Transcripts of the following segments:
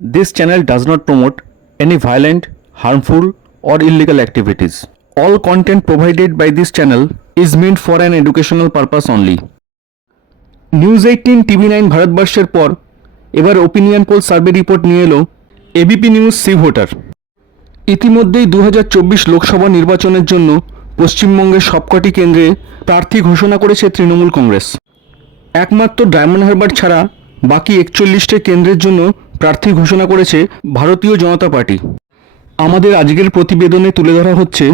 This channel does not promote any violent, harmful, or illegal activities. All content provided by this channel is meant for an educational purpose only. News eighteen TV nine ভারতবর্ষের পর এবার opinion pole survey report নিয়ে এলো ABP news C voter ইতিমধ্যেই দু হাজার চব্বিশ লোকসভা নির্বাচনের জন্য পশ্চিমবঙ্গের সবকটি কেন্দ্রে প্রার্থী ঘোষণা করেছে তৃণমূল কংগ্রেস একমাত্র ডায়মন্ড হারবার ছাড়া বাকি একচল্লিশটি কেন্দ্রের জন্য প্রার্থী ঘোষণা করেছে ভারতীয় জনতা পার্টি। আমাদের আজকের প্রতিবেদনে তুলে ধরা হচ্ছে,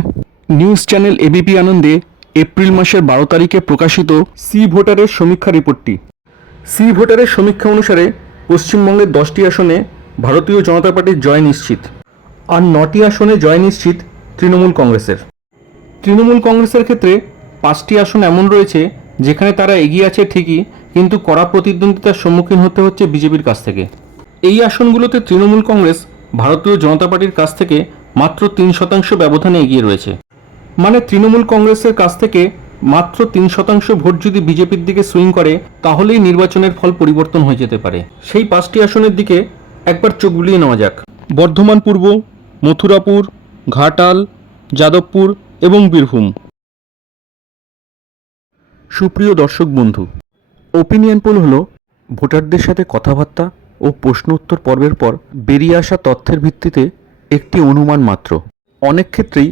নিউজ চ্যানেল এবিপি আনন্দে এপ্রিল মাসের বারো তারিখে প্রকাশিত সি ভোটারের সমীক্ষা রিপোর্টটি। সি ভোটারের সমীক্ষা অনুসারে পশ্চিমবঙ্গের দশটি আসনে ভারতীয় জনতা পার্টির জয় নিশ্চিত আর নটি আসনে জয় নিশ্চিত তৃণমূল কংগ্রেসের। তৃণমূল কংগ্রেসের ক্ষেত্রে পাঁচটি আসন এমন রয়েছে যেখানে তারা এগিয়ে আছে ঠিকই, কিন্তু কড়া প্রতিদ্বন্দ্বিতার সম্মুখীন হতে হচ্ছে বিজেপির কাছ থেকে। এই আসনগুলোতে তৃণমূল কংগ্রেস, ভারতীয় জনতা পার্টির কাছ থেকে মাত্র তিন শতাংশ ব্যবধানে এগিয়ে রয়েছে। মানে তৃণমূল কংগ্রেসের কাছ থেকে মাত্র তিন শতাংশ ভোট যদি বিজেপির দিকে সুইং করে, তাহলেই নির্বাচনের ফল পরিবর্তন হয়ে যেতে পারে। সেই পাঁচটি আসনের দিকে একবার চোখ বুলিয়ে নেওয়া যাক। বর্ধমান পূর্ব, মথুরাপুর, ঘাটাল, যাদবপুর এবং বীরভূম। সুপ্রিয় দর্শক বন্ধু ওপিনিয়ন পোল হলো ভোটারদের সাথে কথাবার্তা ও প্রশ্ন উত্তর পর্বের পর বেরিয়ে আসা তথ্যের ভিত্তিতে একটি অনুমান মাত্র। অনেক ক্ষেত্রেই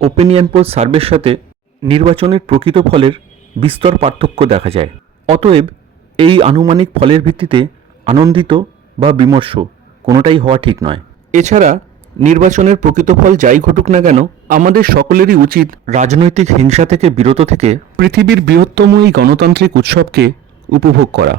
ওপিনিয়ন পোল সার্ভের সাথে নির্বাচনের প্রকৃত ফলের বিস্তর পার্থক্য দেখা যায়। অতএব এই আনুমানিক ফলের ভিত্তিতে আনন্দিত বা বিমর্ষ কোনোটাই হওয়া ঠিক নয়। এছাড়া নির্বাচনের প্রকৃত ফল যাই ঘটুক না কেন, আমাদের সকলেরই উচিত রাজনৈতিক হিংসা থেকে বিরত থেকে পৃথিবীর বৃহত্তম এই গণতান্ত্রিক উৎসবকে উপভোগ করা।